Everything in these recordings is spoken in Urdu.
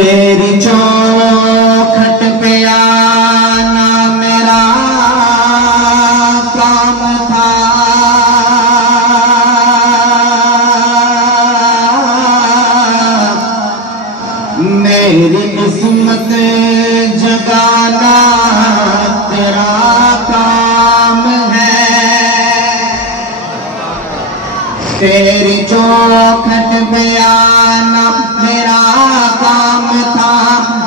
تیری چوکھٹ پہ آنا میرا کام تھا، میری قسمت جگانا تیرا کام ہے، تیری چوکھٹ پہ آنا میرا کام تھا،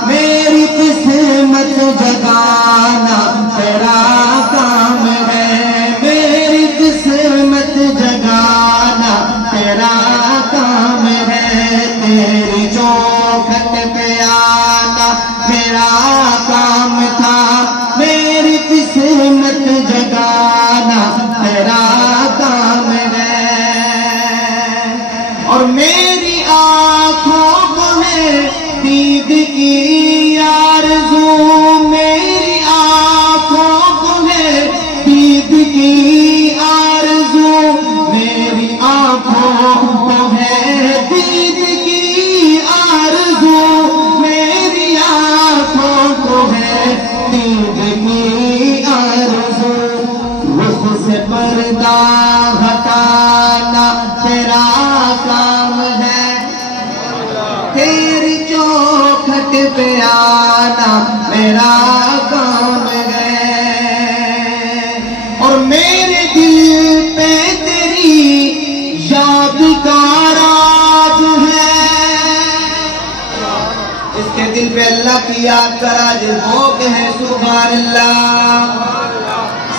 میری قسمت جگانا تیرا کام ہے، میری قسمت جگانا تیرا کام ہے، تیری چوکھٹ پہ آنا میرا کام تھا، میری قسمت جگانا تیرا کام ہے، اور میری آنکھوں کو ہے دید کی آرزو، میری آنکھوں کو ہے دید کی آرزو، میری آنکھوں کو ہے دید کی آرزو، میری آنکھوں کو ہے دید کی آرزو، رخ سے پردہ ہٹانا تیرا کام ہے، تیری چوکھٹ پہ آنا میرا کام ہے، اور میرے دل پہ تیری یاد کا راج ہے، اس کے دل پہ اللہ کی یاد کا راج وہ کہے سبحان اللہ،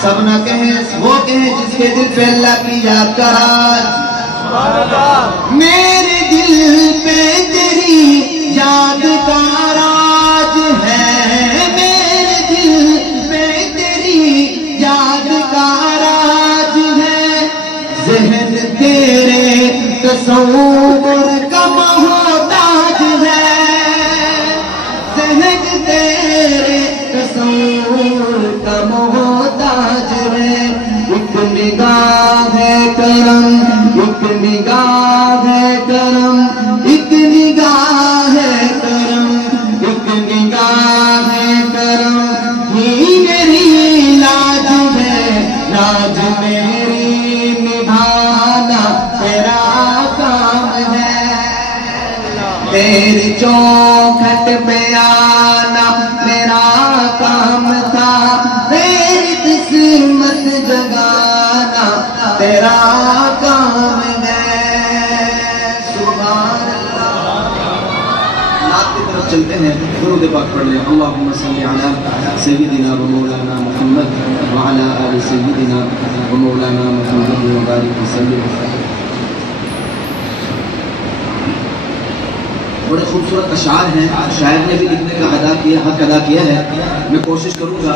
سب نہ کہیں وہ کہیں جس کے دل پہ اللہ کی یاد کا راج، میرے دل پہ تیری یاد کا راج ہے، میرے دل پہ تیری یاد کا راج ہے، ذہن تیرے تصور کا محتاج ہے، ذہن تیرے تصور کا محتاج ہے، ایک نگاہ ہے کرم، ایک نگاہ ہے کرم، ایک نگاہ ہے کرم، ایک نگاہ ہے کرم، ہی میری لاج ہے، لاج میری نبھانا تیرا کام ہے، تیری چوکھٹ پہ آنا میرا کام تھا، تیری قسمت جگانا تیرا کام ہے، سبحان اللہ۔ نعت کی طرف چلتے ہیں، درود پاک پڑھ لیں، اللہم صلی علی سیدنا و مولانا محمد وعلی آل سیدنا و مولانا محمد وبارک وسلم۔ بڑے خوبصورت اشعار ہیں، شاعر نے بھی لکھنے کا حق ادا کیا ہے، میں کوشش کروں گا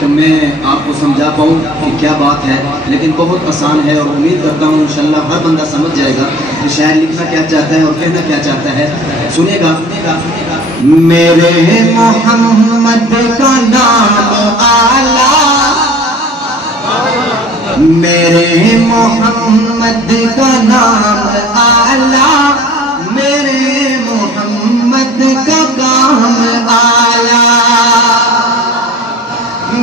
کہ میں آپ کو سمجھا پاؤں کہ کیا بات ہے، لیکن بہت آسان ہے، اور امید کرتا ہوں انشاءاللہ ہر بندہ سمجھ جائے گا کہ شاعر لکھنا کیا چاہتا ہے اور کہنا کیا چاہتا ہے۔ سنیے گا، میرے محمد کا نام اعلیٰ، میرے محمد کا نام اعلیٰ، میرے محمد کا کام اعلیٰ،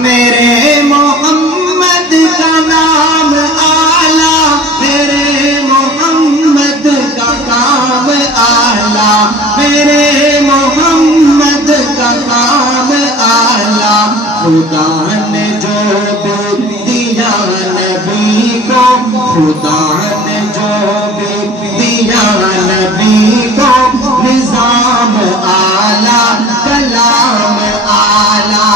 میرے محمد کا نام اعلیٰ، میرے محمد کا کام اعلیٰ، میرے محمد کا کام اعلیٰ، خدا نے جو دیا نبی کو، خدا نے جو دیا نبی کو، نظام اعلیٰ کلام اعلیٰ،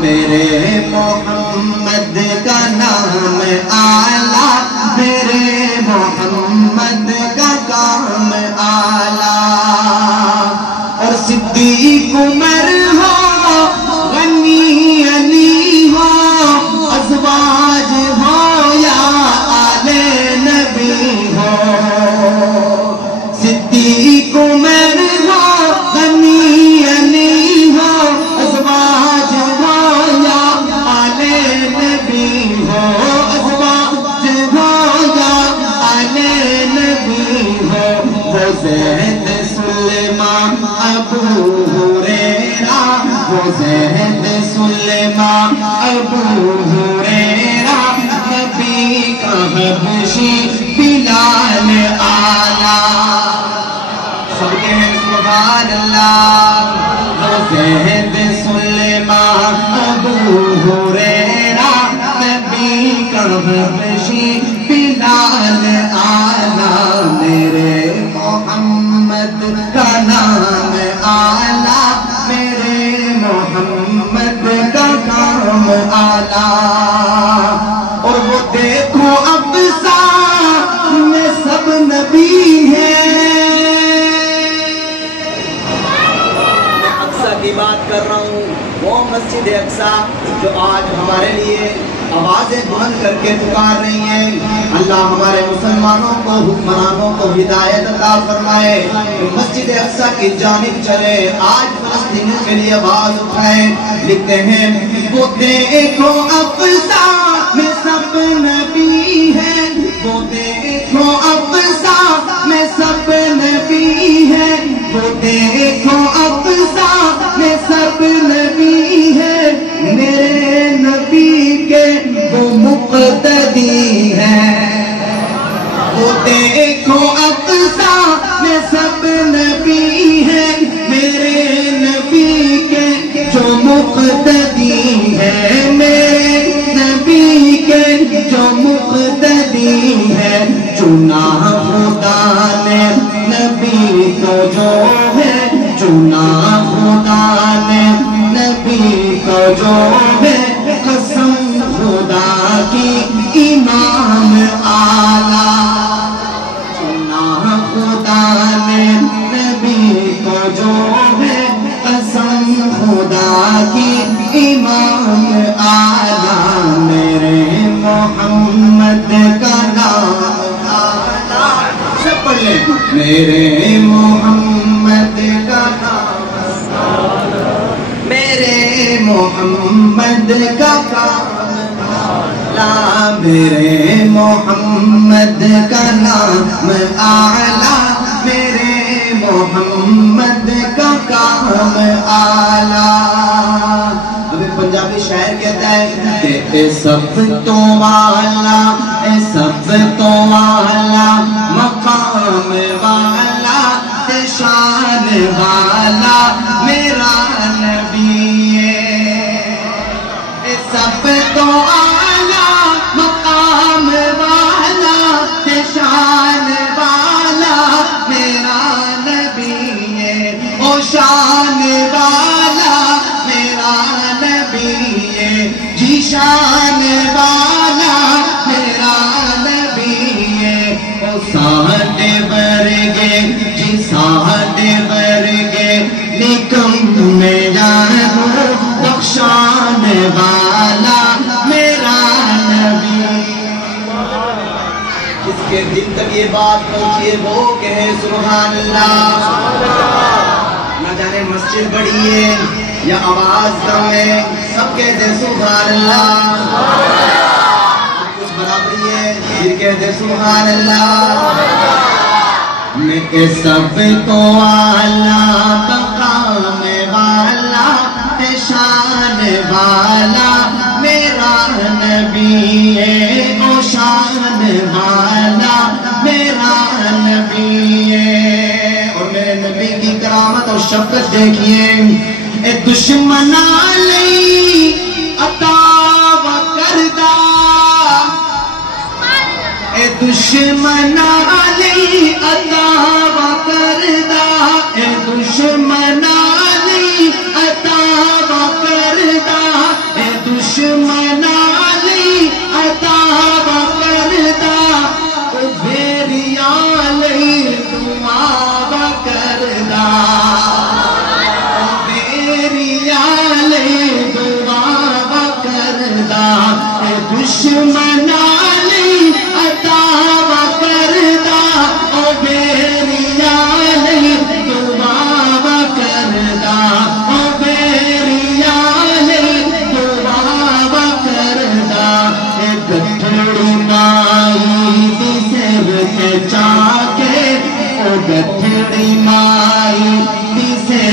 میرے محمد کا نام اعلیٰ، میرے محمد کا کام اعلیٰ، اور صدیق عمر ہو، غنی علی ہو، ازواج ہو یا آل نبی ہو، صدیق عمر ہو، غنی علی ہو، ازواج ہو یا آل نبی ہو، ازواج ہو یا آل نبی ہو، وہ زید سلیمان ابو ہریرہ، وہ زید سلیمان ابو ہریرہ، نبی کا حبشی بلال آلہ، سب کے ہیں سبحان اللہ۔ وہ زید سلیمان ابو ہریرہ، نبی کا حبشی بلال آلہ، میرے محمد کا نام آلہ، میرے محمد کا نام آلہ۔ اور وہ دیکھو اقصی میں سب نبی ہیں، میں اقصی کی بات کر رہا ہوں، وہ مسجد اقصی جو آج ہمارے لیے آوازیں بلند کر کے پکار رہی ہیں۔ اللہ ہمارے مسلمانوں کو، حکمرانوں کو ہدایت عطا فرمائے، مسجد اقصی کی جانب چلے، آج فلسطینیوں کے لیے آواز اٹھائے۔ لکھتے ہیں وہ دیکھو اقصی میں سب نبی ہیں، وہ دیکھو اقصی میں سب نبی ہیں، وہ دیکھو اقصی میں سب نبی ہیں، میرے نبی کے وہ مقتدی ہیں۔ وہ دیکھو اقصی میں سب نبی ہیں، میرے نبی کے جو مقتدی ہیں، میرے نبی کے جو مقتدی ہیں۔ چنا خدا نے نبی کو جو ہے، چنا خدا نے نبی کو جو ہے، قسم خدا کی امام آلہ، چنا خدا نے نبی کو جو ہے، قسم خدا کی امام آلہ، میرے محمد کا نام آلہ، سب پڑھ لیں، میرے محمد کا نام آلہ، میرے محمد کا نام آلہ، میرے محمد کا نام آلہ، میرے محمد کا کام آلہ۔ ابھی پنجابی شاعر کہتا ہے کہ اے سب تو والا، اے سب تو والا، مقام والا، شان والا میرا نبی ہے۔ اے سب تو اعلیٰ مقام والا، شان والا میرا نبی ہے، او شان والا میرا نبی ہے، جی شان والا میرا نبی ہے، او ساڈے ورگے جی ساڈے ورگے نکم میں جانو، بخشان والا میرا نبی۔ جس کے دل تک یہ بات پہنچی ہے وہ کہے سبحان اللہ۔ نہ جانے مسجد بڑی ہے یا آواز کم ہے، سب کہتے سبحان اللہ۔ کچھ برابری ہے، پھر کہتے سبحان اللہ۔ میں کہ سب تو والا، مقام والا، شان والا میرا نبی ہے، او شان والا میرا نبی ہے۔ اور میرے نبی کی کرامت اور شفقت دیکھیے، اے دشمنا لئی عطا و کردہ، اے دشمنا لئی عطا و کردہ، اے دشمنا لئی عطا و کردہ، اے دشمنا لئی عطا و کردہ، اے بھیریا لئی دعا و کردہ، اے بھیریا لئی دعا و کردہ، اے دشمنا لئی عطا و کردہ، اے بھیریا لئی دعا و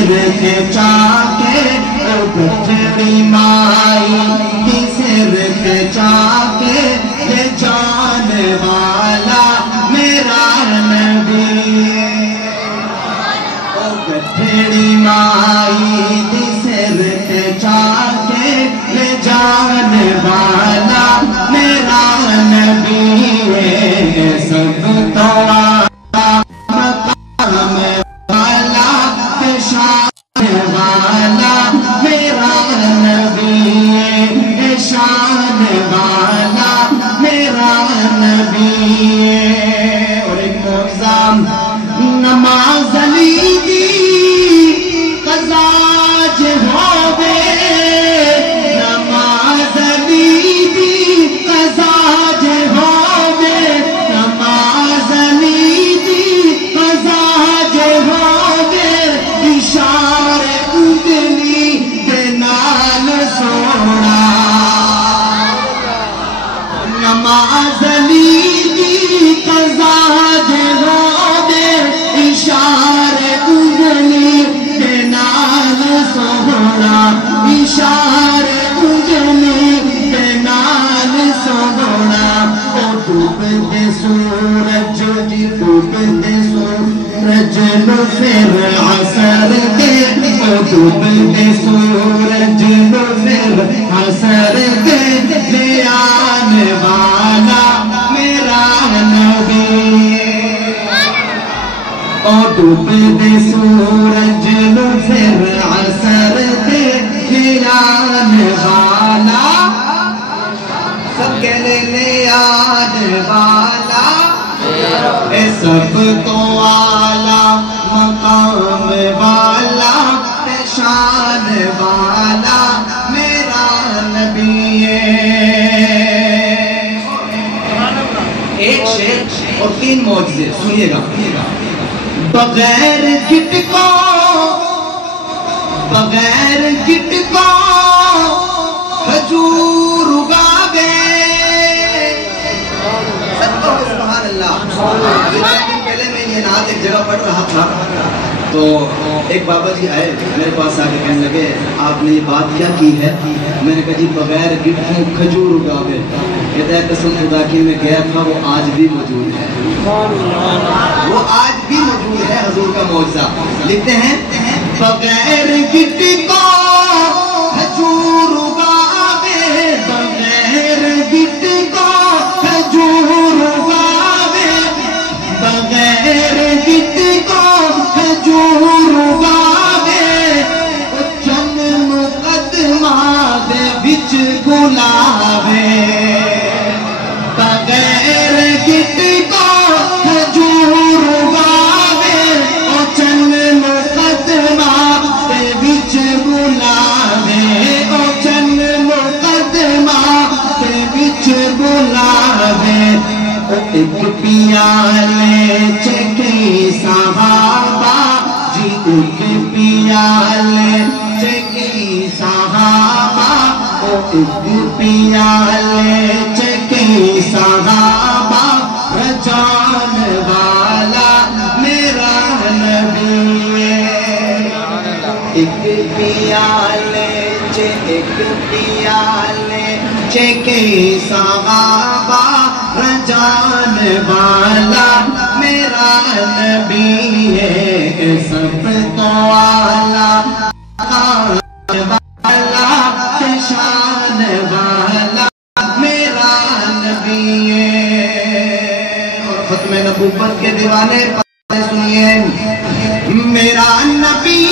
کے چاکے گٹھڑی مائی کی سر کے چاکے یہ جان والا میرا نبی گٹھڑی مائی کی سر کے چاکے یہ جان والا میرا نبی سب تو ڈوبتے سورج نو پھر حسر کے لے آنے والا میرا نبی اور ڈوبتے سورج نو پھر حسر کے لے آنے والا سب کہنے لے آنے والا اے سب تو اعلیٰ مقام والا شان والا میرا نبی ایک شعر اور 3 معجزے سنیے گا بغیر کٹ کو کھجور اگاوے سبحان اللہ پہلے میں یہ نعت ایک جگہ پڑھ رہا تھا تو ایک بابا جی آئے میرے پاس آ کے کہنے لگے آپ نے یہ بات کیا کی ہے میں نے کہا جی بغیر گٹھوں کھجور اگاوے کہتا ہے قسم خدا کی میں گیا تھا وہ آج بھی موجود ہے وہ آج بھی موجود ہے حضور کا معجزہ لکھتے ہیں بغیر گٹھ کو کھجور اگاوے بغیر گٹھ کو کھجور اگاوے بغیر گٹھ کو کھجور اگاوے چند مقدمہ دے وچ گلاوے بغیر گٹھ کو کھجور اگاوے چند مقدمہ دے وچ گلاوے چند مقدمہ دے وچ گلاوے ایک پیالے چکی صحابہ جی ایک پیالے چکی صحابہ ایک پیالے چکی صحابہ رجان والا میرا نبی ایک پیالے چکی صحابہ رجان والا میرا نبی ہے سب تو اعلیٰ والا شان والا میرا نبی ہے اور ختم نبوت کے دیوانے سنیے میرا نبی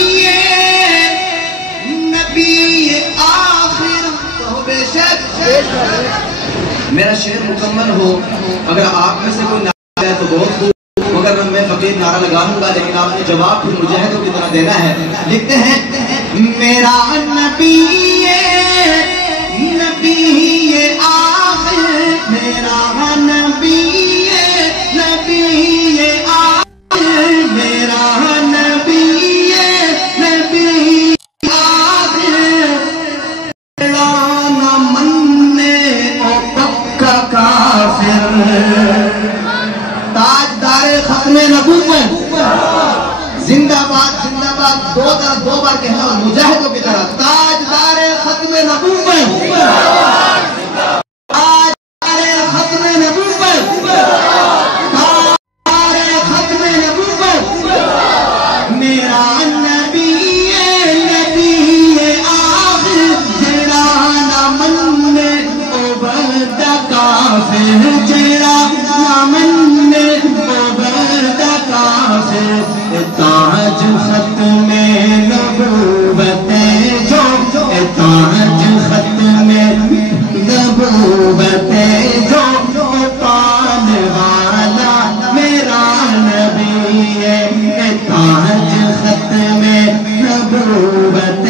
آخر تو بے شک میرا شعر مکمل ہو اگر آپ میں سے کوئی نعرہ ہے تو بہت خوب مگر میں فقیر نعرہ لگا ہوں گا لیکن آپ نے جواب پھر مجاہدوں کی طرح دینا ہے لکھتے ہیں میرا نبی آخر میرا نبی آخر میرا نبی آخر نہ مننے او پکا کافر تاجدار ختم نبوت زندہ باد 2 دو بار کہنا اور مجاہدوں کی طرح تاجدار ختم نبوت، تاجدار ختم نبوت، تاجدار ختم نبوت، میرا نبی نبی آخر جڑا نہ من عبد کافر، جڑا نہ من عبد کافر، تاج ختم نبوت جو، تاج ختم نبوت جو، پانے والا میرا نبی ہے، تاج ختم نبوت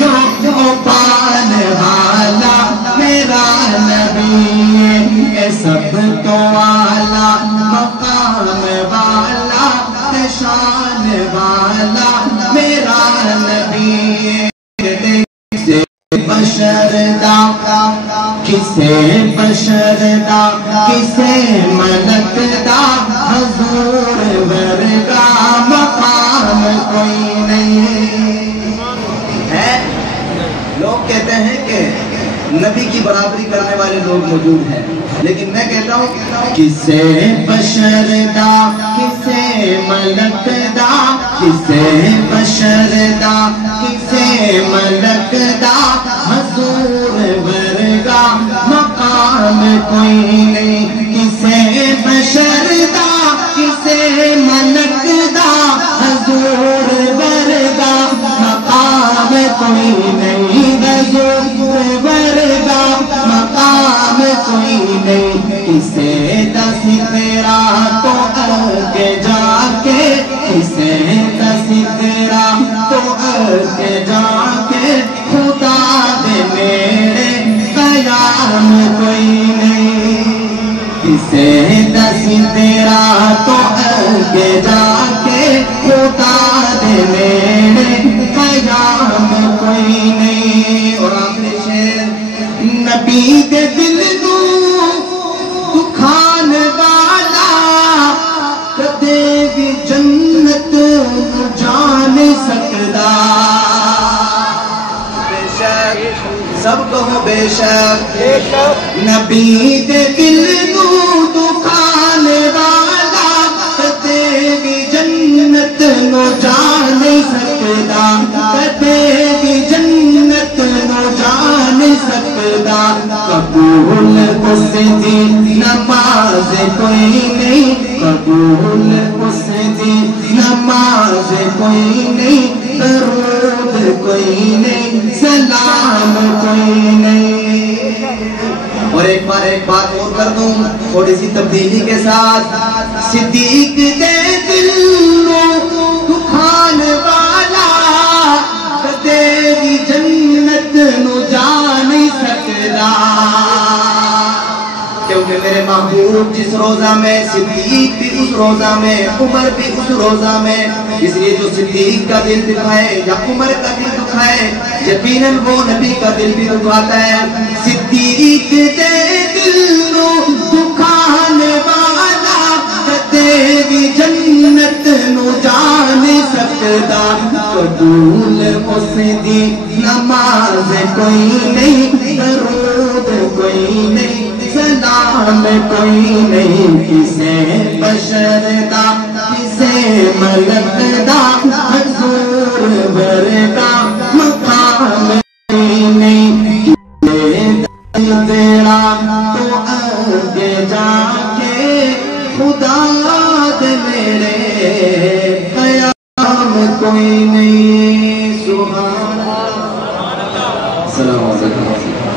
جو، پانے والا میرا نبی ہے، سب تو والا مقام والا شان والا میرا نبی ہے، کسے بشر دا، کسے بشر دا، کسے ملک دا، حضور ورگا مقام کوئی نہیں ہے۔ لوگ کہتے ہیں کہ نبی کی برابری کرنے والے لوگ موجود ہیں، لیکن میں کہتا ہوں کسے بشر دا، کسے ملک دا، کسے بشر دا، کسے ملک دا، حضور ورگا مقام کوئی نہیں، کسے بشر دا، کسے ملک دا، حضور ورگا مقام کوئی نہیں، حضور ورگا مقام کوئی نہیں، کسے دس تیرا تو آگے جا کے، کسے دس تیرا تو آگے جا کے، خدا دے میرے قیام کوئی نہیں، کسے دس تیرا تو آگے جا کے، خدا دے میرے قیام کوئی نہیں۔ اور آخری شعر، نبی دے دل نو دکھان والا کدے بھی جنت نو جان سکدا، بے شک سب کہو بے شک، نبی دے دل نو دکھان والا کدے بھی جنت نو جان سکدا، کدے بھی جنت نو جان سکدا، قبول اس دی نماز کوئی نہیں، قبول اس دی نماز کوئی نہیں، درود کوئی نہیں، سلام کوئی نہیں۔ اور ایک بات اور کر دوں تھوڑی سی تبدیلی کے ساتھ، صدیق دے دل نو دکھان والا کدے بھی جنت نو جان سکدا، کیونکہ میرے محبوب جس روزہ میں، صدیق بھی اس روزہ میں، عمر بھی اس روزہ میں، اس لیے جو صدیق کا دل دکھائے یا عمر کا دل دکھائے، یقیناً وہ نبی کا دل بھی دکھاتا ہے۔ صدیق دے دل نو دکھان والا کدے بھی جنت نو جان سکدا، قبول اس دی نماز کوئی نہیں، درود کوئی نہیں، سلام کوئی نہیں، کسے بشر دا، کسے ملک دا، حضور ورگا مقام کوئی نہیں، کسے تیرا تو آگے جا کے، خدا دے میرے قیام کوئی نہیں۔ سبحان اللہ۔ السلام علیکم۔